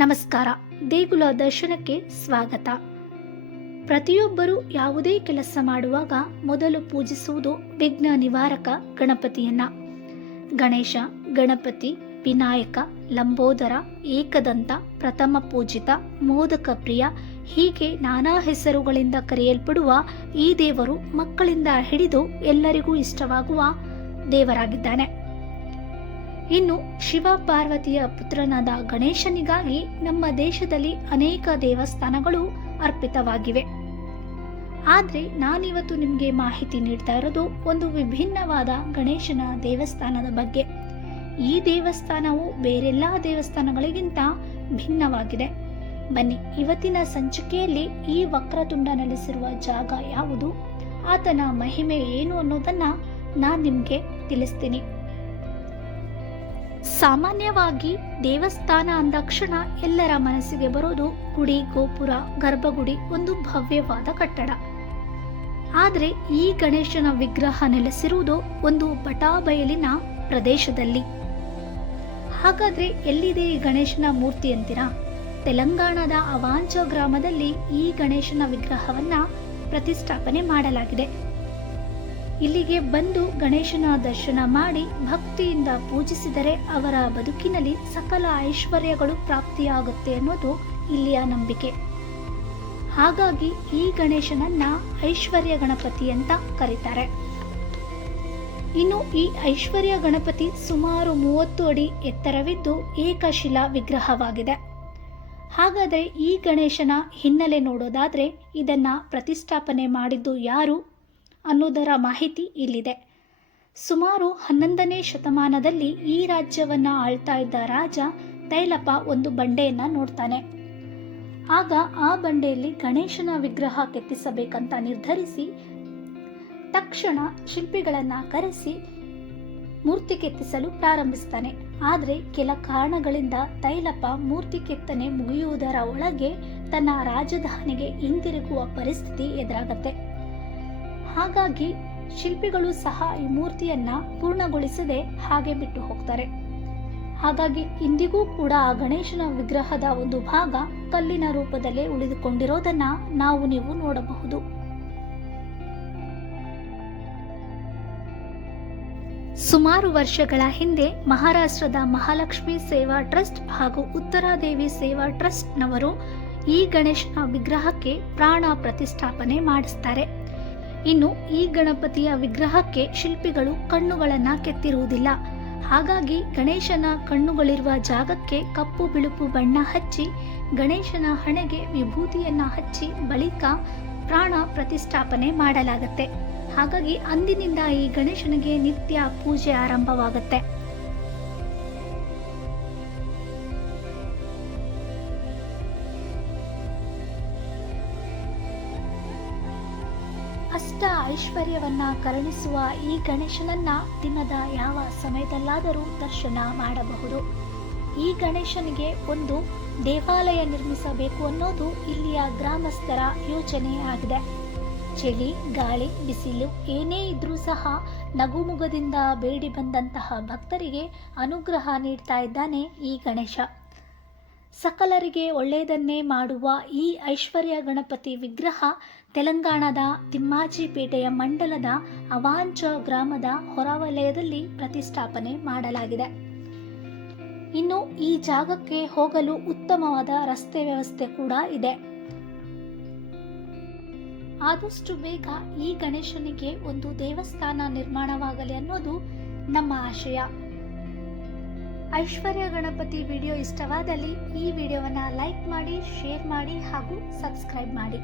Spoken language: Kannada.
ನಮಸ್ಕಾರ. ದೇಗುಲ ದರ್ಶನಕ್ಕೆ ಸ್ವಾಗತ. ಪ್ರತಿಯೊಬ್ಬರು ಯಾವುದೇ ಕೆಲಸ ಮಾಡುವಾಗ ಮೊದಲು ಪೂಜಿಸುವುದು ವಿಘ್ನ ನಿವಾರಕ ಗಣಪತಿಯನ್ನ. ಗಣೇಶ, ಗಣಪತಿ, ವಿನಾಯಕ, ಲಂಬೋದರ, ಏಕದಂತ, ಪ್ರಥಮ ಪೂಜಿತ, ಮೋದಕ ಪ್ರಿಯ ಹೀಗೆ ನಾನಾ ಹೆಸರುಗಳಿಂದ ಕರೆಯಲ್ಪಡುವ ಈ ದೇವರು ಮಕ್ಕಳಿಂದ ಹಿಡಿದು ಎಲ್ಲರಿಗೂ ಇಷ್ಟವಾಗುವ ದೇವರಾಗಿದ್ದಾನೆ. ಇನ್ನು ಶಿವ ಪಾರ್ವತಿಯ ಪುತ್ರನಾದ ಗಣೇಶನಿಗಾಗಿ ನಮ್ಮ ದೇಶದಲ್ಲಿ ಅನೇಕ ದೇವಸ್ಥಾನಗಳು ಅರ್ಪಿತವಾಗಿವೆ. ಆದರೆ ನಾನಿವತ್ತು ನಿಮಗೆ ಮಾಹಿತಿ ನೀಡ್ತಾ ಇರೋದು ಒಂದು ವಿಭಿನ್ನವಾದ ಗಣೇಶನ ದೇವಸ್ಥಾನದ ಬಗ್ಗೆ. ಈ ದೇವಸ್ಥಾನವು ಬೇರೆಲ್ಲ ದೇವಸ್ಥಾನಗಳಿಗಿಂತ ಭಿನ್ನವಾಗಿದೆ. ಬನ್ನಿ, ಇವತ್ತಿನ ಸಂಚಿಕೆಯಲ್ಲಿ ಈ ವಕ್ರತುಂಡ ನೆಲೆಸಿರುವ ಜಾಗ ಯಾವುದು, ಆತನ ಮಹಿಮೆ ಏನು ಅನ್ನೋದನ್ನ ನಾನು ನಿಮಗೆ ತಿಳಿಸ್ತೀನಿ. ಸಾಮಾನ್ಯವಾಗಿ ದೇವಸ್ಥಾನ ಅಂದಾಕ್ಷಣ ಎಲ್ಲರ ಮನಸ್ಸಿಗೆ ಬರೋದು ಗುಡಿ, ಗೋಪುರ, ಗರ್ಭಗುಡಿ, ಒಂದು ಭವ್ಯವಾದ ಕಟ್ಟಡ. ಆದರೆ ಈ ಗಣೇಶನ ವಿಗ್ರಹ ನೆಲೆಸಿರುವುದು ಒಂದು ಬಟಾಬಯಲಿನ ಪ್ರದೇಶದಲ್ಲಿ. ಹಾಗಾದ್ರೆ ಎಲ್ಲಿದೆ ಈ ಗಣೇಶನ ಮೂರ್ತಿ ಅಂತೀರಾ? ತೆಲಂಗಾಣದ ಅವಾಂಚ ಗ್ರಾಮದಲ್ಲಿ ಈ ಗಣೇಶನ ವಿಗ್ರಹವನ್ನ ಪ್ರತಿಷ್ಠಾಪನೆ ಮಾಡಲಾಗಿದೆ. ಇಲ್ಲಿಗೆ ಬಂದು ಗಣೇಶನ ದರ್ಶನ ಮಾಡಿ ಭಕ್ತಿಯಿಂದ ಪೂಜಿಸಿದರೆ ಅವರ ಬದುಕಿನಲ್ಲಿ ಸಕಲ ಐಶ್ವರ್ಯಗಳು ಪ್ರಾಪ್ತಿಯಾಗುತ್ತೆ ಅನ್ನೋದು ಇಲ್ಲಿಯ ನಂಬಿಕೆ. ಹಾಗಾಗಿ ಈ ಗಣೇಶನನ್ನ ಐಶ್ವರ್ಯ ಗಣಪತಿ ಅಂತ ಕರೀತಾರೆ. ಇನ್ನು ಈ ಐಶ್ವರ್ಯ ಗಣಪತಿ ಸುಮಾರು 30 ಅಡಿ ಎತ್ತರವಿದ್ದು ಏಕಶಿಲಾ ವಿಗ್ರಹವಾಗಿದೆ. ಹಾಗಾದರೆ ಈ ಗಣೇಶನ ಹಿನ್ನೆಲೆ ನೋಡೋದಾದ್ರೆ ಇದನ್ನ ಪ್ರತಿಷ್ಠಾಪನೆ ಮಾಡಿದ್ದು ಯಾರು ಅನ್ನೋದರ ಮಾಹಿತಿ ಇಲ್ಲಿದೆ. ಸುಮಾರು 11ನೇ ಶತಮಾನದಲ್ಲಿ ಈ ರಾಜ್ಯವನ್ನ ಆಳ್ತಾ ಇದ್ದ ರಾಜ ತೈಲಪ ಒಂದು ಬಂಡೆಯನ್ನ ನೋಡ್ತಾನೆ. ಆಗ ಆ ಬಂಡೆಯಲ್ಲಿ ಗಣೇಶನ ವಿಗ್ರಹ ಕೆತ್ತಿಸಬೇಕಂತ ನಿರ್ಧರಿಸಿ ತಕ್ಷಣ ಶಿಲ್ಪಿಗಳನ್ನ ಕರೆಸಿ ಮೂರ್ತಿ ಕೆತ್ತಿಸಲು ಪ್ರಾರಂಭಿಸ್ತಾನೆ. ಆದರೆ ಕೆಲ ಕಾರಣಗಳಿಂದ ತೈಲಪ ಮೂರ್ತಿ ಕೆತ್ತನೆ ಮುಗಿಯುವುದರ ಒಳಗೆ ತನ್ನ ರಾಜಧಾನಿಗೆ ಹಿಂದಿರುಗುವ ಪರಿಸ್ಥಿತಿ ಎದುರಾಗತ್ತೆ. ಹಾಗಾಗಿ ಶಿಲ್ಪಿಗಳು ಸಹ ಈ ಮೂರ್ತಿಯನ್ನ ಪೂರ್ಣಗೊಳಿಸದೆ ಹಾಗೆ ಬಿಟ್ಟು ಹೋಗ್ತಾರೆ. ಹಾಗಾಗಿ ಇಂದಿಗೂ ಕೂಡ ಆ ಗಣೇಶನ ವಿಗ್ರಹದ ಒಂದು ಭಾಗ ಕಲ್ಲಿನ ರೂಪದಲ್ಲೇ ಉಳಿದುಕೊಂಡಿರೋದನ್ನ ನೀವು ನೋಡಬಹುದು. ಸುಮಾರು ವರ್ಷಗಳ ಹಿಂದೆ ಮಹಾರಾಷ್ಟ್ರದ ಮಹಾಲಕ್ಷ್ಮಿ ಸೇವಾ ಟ್ರಸ್ಟ್ ಹಾಗೂ ಉತ್ತರಾದೇವಿ ಸೇವಾ ಟ್ರಸ್ಟ್ ನವರು ಈ ಗಣೇಶನ ವಿಗ್ರಹಕ್ಕೆ ಪ್ರಾಣ ಪ್ರತಿಷ್ಠಾಪನೆ ಮಾಡಿಸ್ತಾರೆ. ಇನ್ನು ಈ ಗಣಪತಿಯ ವಿಗ್ರಹಕ್ಕೆ ಶಿಲ್ಪಿಗಳು ಕಣ್ಣುಗಳನ್ನ ಕೆತ್ತಿರುವುದಿಲ್ಲ. ಹಾಗಾಗಿ ಗಣೇಶನ ಕಣ್ಣುಗಳಿರುವ ಜಾಗಕ್ಕೆ ಕಪ್ಪು ಬಿಳುಪು ಬಣ್ಣ ಹಚ್ಚಿ ಗಣೇಶನ ಹಣೆಗೆ ವಿಭೂತಿಯನ್ನ ಹಚ್ಚಿ ಬಳಿಕ ಪ್ರಾಣ ಪ್ರತಿಷ್ಠಾಪನೆ ಮಾಡಲಾಗತ್ತೆ. ಹಾಗಾಗಿ ಅಂದಿನಿಂದ ಈ ಗಣೇಶನಿಗೆ ನಿತ್ಯ ಪೂಜೆ ಆರಂಭವಾಗತ್ತೆ. ಅಷ್ಟ ಐಶ್ವರ್ಯವನ್ನ ಕರುಣಿಸುವ ಈ ಗಣೇಶನನ್ನ ದಿನದ ಯಾವ ಸಮಯದಲ್ಲಾದರೂ ದರ್ಶನ ಮಾಡಬಹುದು. ಈ ಗಣೇಶನಿಗೆ ಒಂದು ದೇವಾಲಯ ನಿರ್ಮಿಸಬೇಕು ಅನ್ನೋದು ಇಲ್ಲಿಯ ಗ್ರಾಮಸ್ಥರ ಯೋಚನೆ ಆಗಿದೆ. ಚಳಿ, ಗಾಳಿ, ಬಿಸಿಲು ಏನೇ ಇದ್ರೂ ಸಹ ನಗುಮುಗದಿಂದ ಬೇಡಿ ಬಂದಂತಹ ಭಕ್ತರಿಗೆ ಅನುಗ್ರಹ ನೀಡ್ತಾ ಇದ್ದಾನೆ ಈ ಗಣೇಶ. ಸಕಲರಿಗೆ ಒಳ್ಳೆಯದನ್ನೇ ಮಾಡುವ ಈ ಐಶ್ವರ್ಯ ಗಣಪತಿ ವಿಗ್ರಹ ತೆಲಂಗಾಣದ ತಿಮ್ಮಾಜಿಪೇಟೆಯ ಮಂಡಲದ ಅವಾಂಚ ಗ್ರಾಮದ ಹೊರವಲಯದಲ್ಲಿ ಪ್ರತಿಷ್ಠಾಪನೆ ಮಾಡಲಾಗಿದೆ. ಇನ್ನು ಈ ಜಾಗಕ್ಕೆ ಹೋಗಲು ಉತ್ತಮವಾದ ರಸ್ತೆ ವ್ಯವಸ್ಥೆ ಕೂಡ ಇದೆ. ಆದಷ್ಟು ಬೇಗ ಈ ಗಣೇಶನಿಗೆ ಒಂದು ದೇವಸ್ಥಾನ ನಿರ್ಮಾಣವಾಗಲಿ ಅನ್ನೋದು ನಮ್ಮ ಆಶಯ. ಐಶ್ವರ್ಯ ಗಣಪತಿ ವಿಡಿಯೋ ಇಷ್ಟವಾದಲ್ಲಿ ಈ ವಿಡಿಯೋವನ್ನು ಲೈಕ್ ಮಾಡಿ, ಶೇರ್ ಮಾಡಿ ಹಾಗೂ ಸಬ್ಸ್ಕ್ರೈಬ್ ಮಾಡಿ.